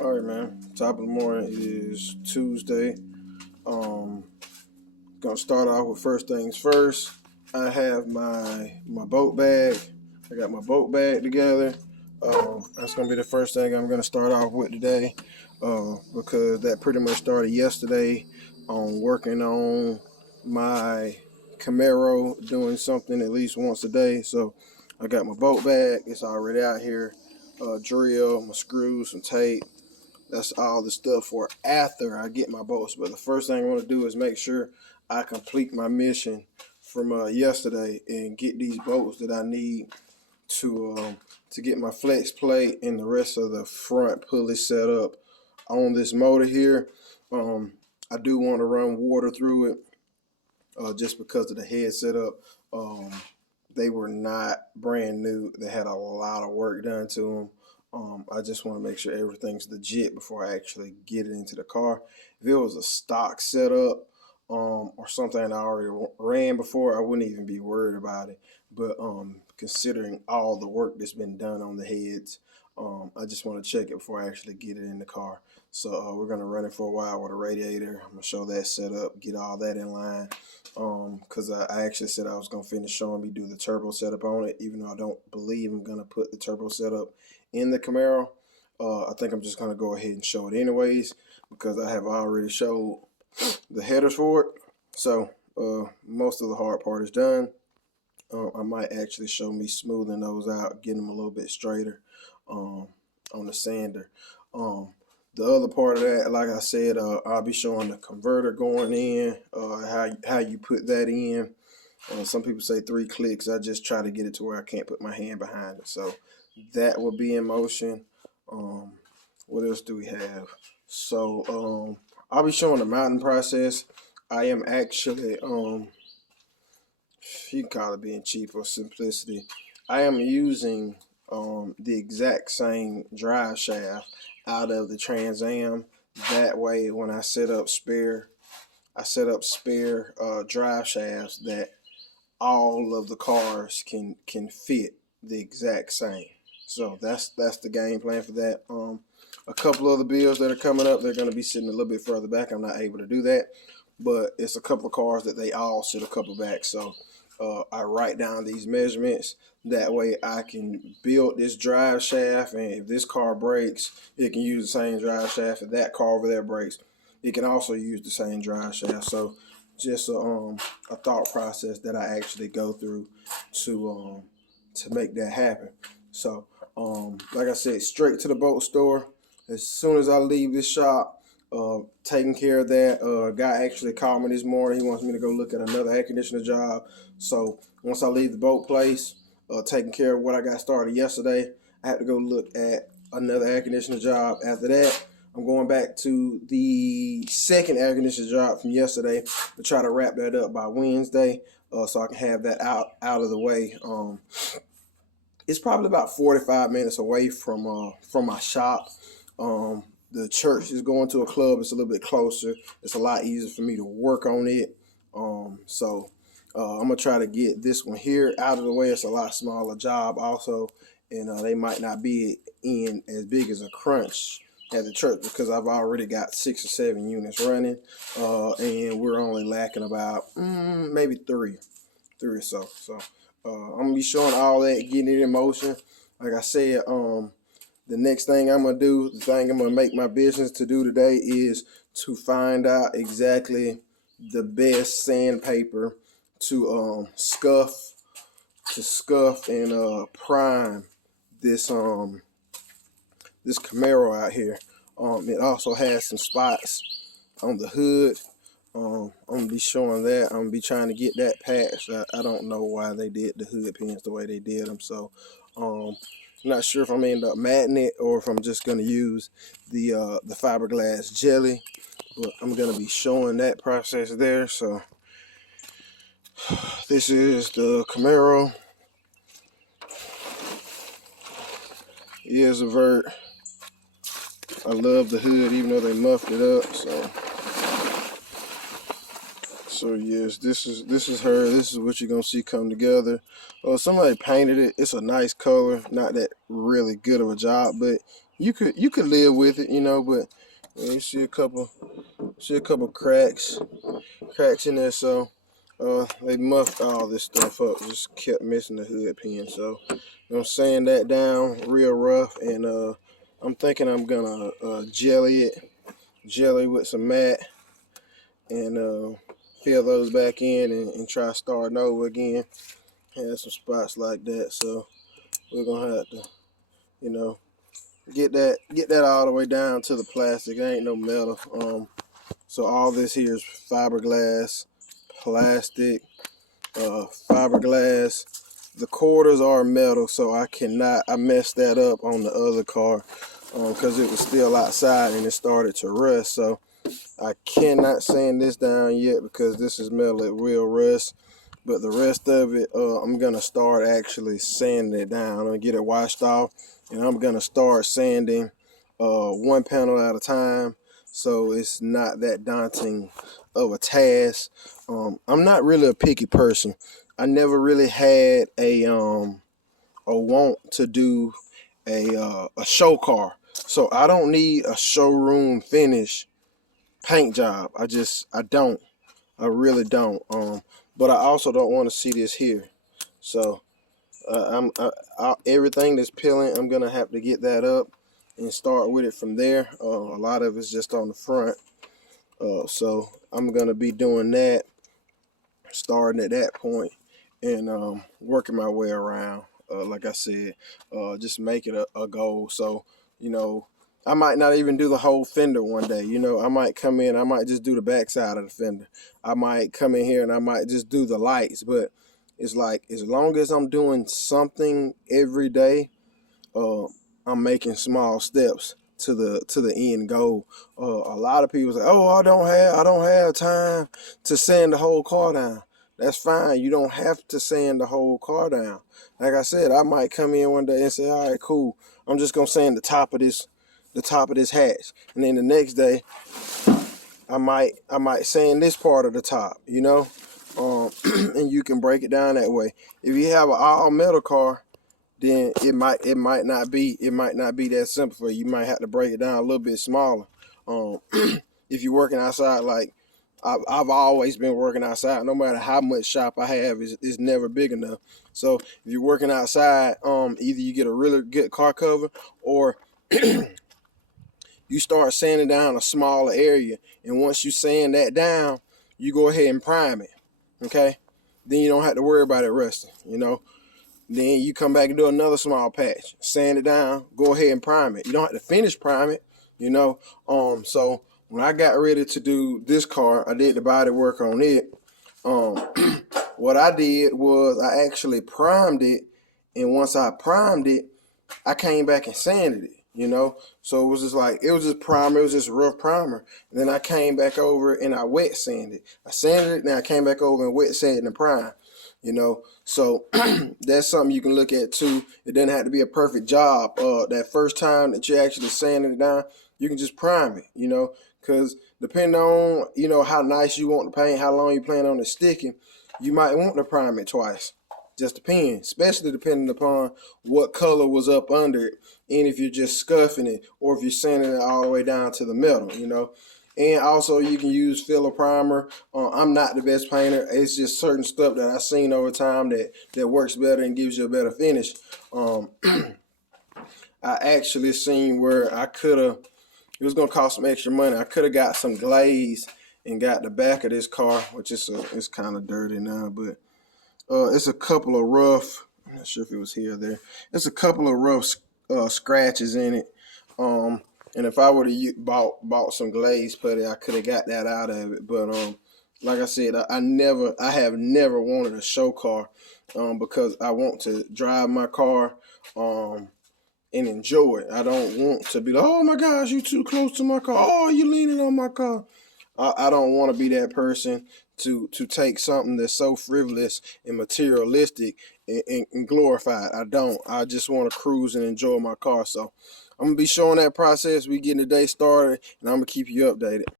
All right, man. Top of the morning is Tuesday. Um, Gonna start off with first things first. I have my boat bag. I got my boat bag together. That's gonna be the first thing I'm gonna start off with today, because that pretty much started yesterday on working on my Camaro, doing something at least once a day. So I got my boat bag. It's already out here. Drill, my screws, some tape. That's all the stuff for after I get my boats. But the first thing I want to do is make sure I complete my mission from yesterday and get these boats that I need to get my flex plate and the rest of the front pulley set up on this motor here. I do want to run water through it, just because of the head setup. Um, they were not brand new. They had a lot of work done to them. I just want to make sure everything's legit before I actually get it into the car. If it was a stock setup, or something I already ran before, I wouldn't even be worried about it. But considering all the work that's been done on the heads, I just want to check it before I actually get it in the car. So we're gonna run it for a while with a radiator. I'm gonna show that setup, get all that in line. Because I actually said I was gonna finish showing me do the turbo setup on it, even though I don't believe I'm gonna put the turbo setup in the Camaro. I think I'm just gonna go ahead and show it anyways, because I have already showed the headers for it. So most of the hard part is done. I might actually show me smoothing those out, getting them a little bit straighter on the sander. The other part of that, like I said, I'll be showing the converter going in, how you put that in. Some people say 3 clicks. I just try to get it to where I can't put my hand behind it. So that will be in motion. What else do we have? So I'll be showing the mounting process. I am actually, you can call it being cheap or simplicity. I am using the exact same drive shaft out of the Trans Am. That way, when I set up spare drive shafts that all of the cars can fit the exact same. So that's the game plan for that. A couple other builds that are coming up, they're going to be sitting a little bit further back. I'm not able to do that, but it's a couple of cars that they all sit a couple back. So I write down these measurements. That way I can build this drive shaft, and if this car breaks, it can use the same drive shaft. If that car over there breaks, it can also use the same drive shaft. So just a thought process that I actually go through to make that happen. So like I said, straight to the boat store. As soon as I leave this shop, taking care of that. Guy actually called me this morning. He wants me to go look at another air conditioner job. So once I leave the boat place, taking care of what I got started yesterday, I have to go look at another air conditioner job. After that, I'm going back to the second air conditioner job from yesterday to try to wrap that up by Wednesday, so I can have that out of the way. It's probably about 45 minutes away from my shop. The church is going to a club. It's a little bit closer. It's a lot easier for me to work on it. So I'm gonna try to get this one here out of the way. It's a lot smaller job also, and they might not be in as big as a crunch at the church because I've already got 6 or 7 units running, and we're only lacking about maybe three or so. So I'm gonna be showing all that, getting it in motion. Like I said, the next thing I'm gonna do, the thing I'm gonna make my business to do today is to find out exactly the best sandpaper to scuff and prime this this Camaro out here. It also has some spots on the hood. I'm gonna be showing that. I'm gonna be trying to get that patched. I don't know why they did the hood pins the way they did them. So I'm not sure if I'm gonna end up matting it or if I'm just gonna use the fiberglass jelly. But I'm gonna be showing that process there. So this is the Camaro. Ears avert. I love the hood, even though they muffed it up. So yes, this is her. This is what you're gonna see come together. Somebody painted it. It's a nice color. Not that really good of a job, but you could live with it, you know, but you see a couple cracks in there, so they muffed all this stuff up, just kept missing the hood pin. So I'm sand that down real rough, and I'm thinking I'm gonna jelly with some matte, and fill those back in, and try starting over again. Had some spots like that, so we're gonna have to, you know, get that all the way down to the plastic. There ain't no metal. So all this here is fiberglass, plastic, fiberglass. The quarters are metal, so I messed that up on the other car because it was still outside and it started to rust. So I cannot sand this down yet because this is metal, it will rust. But the rest of it, I'm gonna start actually sanding it down. I'm gonna get it washed off, and I'm gonna start sanding one panel at a time, so it's not that daunting of a task. I'm not really a picky person. I never really had a want to do a show car, so I don't need a showroom finish paint job. I really don't. But I also don't want to see this here. So everything that's peeling, I'm gonna have to get that up and start with it from there. A lot of it's just on the front. So I'm gonna be doing that, starting at that point, and working my way around. Like I said, just make it a goal. So, you know, I might not even do the whole fender one day. You know, I might come in, I might just do the back side of the fender. I might come in here and I might just do the lights. But it's like, as long as I'm doing something every day, I'm making small steps to the end goal. A lot of people say, "Oh, I don't have time to sand the whole car down." That's fine. You don't have to sand the whole car down. Like I said, I might come in one day and say, "All right, cool. I'm just gonna sand the top of this hatch," and then the next day, I might sand this part of the top. You know, and you can break it down that way. If you have an all metal car, then it might not be that simple for you. You might have to break it down a little bit smaller. If you're working outside, like I've always been working outside, no matter how much shop I have, it's never big enough. So if you're working outside, either you get a really good car cover, or you start sanding down a smaller area, and once you sand that down, you go ahead and prime it. Okay, then you don't have to worry about it rusting. You know. Then you come back and do another small patch, sand it down, go ahead and prime it. You don't have to finish prime it, you know. So when I got ready to do this car, I did the body work on it. What I did was I actually primed it, and once I primed it, I came back and sanded it, you know. So it was just primer, it was just rough primer. And then I came back over and I wet sanded. I sanded it, then I came back over and wet sanded and prime. You know, so that's something you can look at too. It doesn't have to be a perfect job. That first time that you actually sanding it down, you can just prime it, you know, because depending on, you know, how nice you want the paint, how long you plan on it sticking, you might want to prime it twice. Just depends, especially depending upon what color was up under it, and if you're just scuffing it or if you're sanding it all the way down to the metal, you know. And also you can use filler primer. I'm not the best painter. It's just certain stuff that I've seen over time that works better and gives you a better finish. I actually seen where it was gonna cost some extra money. I could have got some glaze and got the back of this car, which it's kind of dirty now, but it's a couple of rough, I'm not sure if it was here or there. It's a couple of rough scratches in it. And if I would have bought some glaze putty, I could have got that out of it. But like I said, I have never wanted a show car, because I want to drive my car and enjoy it. I don't want to be like, "Oh my gosh, you too close to my car. Oh, you leaning on my car." I don't want to be that person to take something that's so frivolous and materialistic and glorify it. I don't. I just want to cruise and enjoy my car. So I'm going to be showing that process. We getting the day started, and I'm going to keep you updated.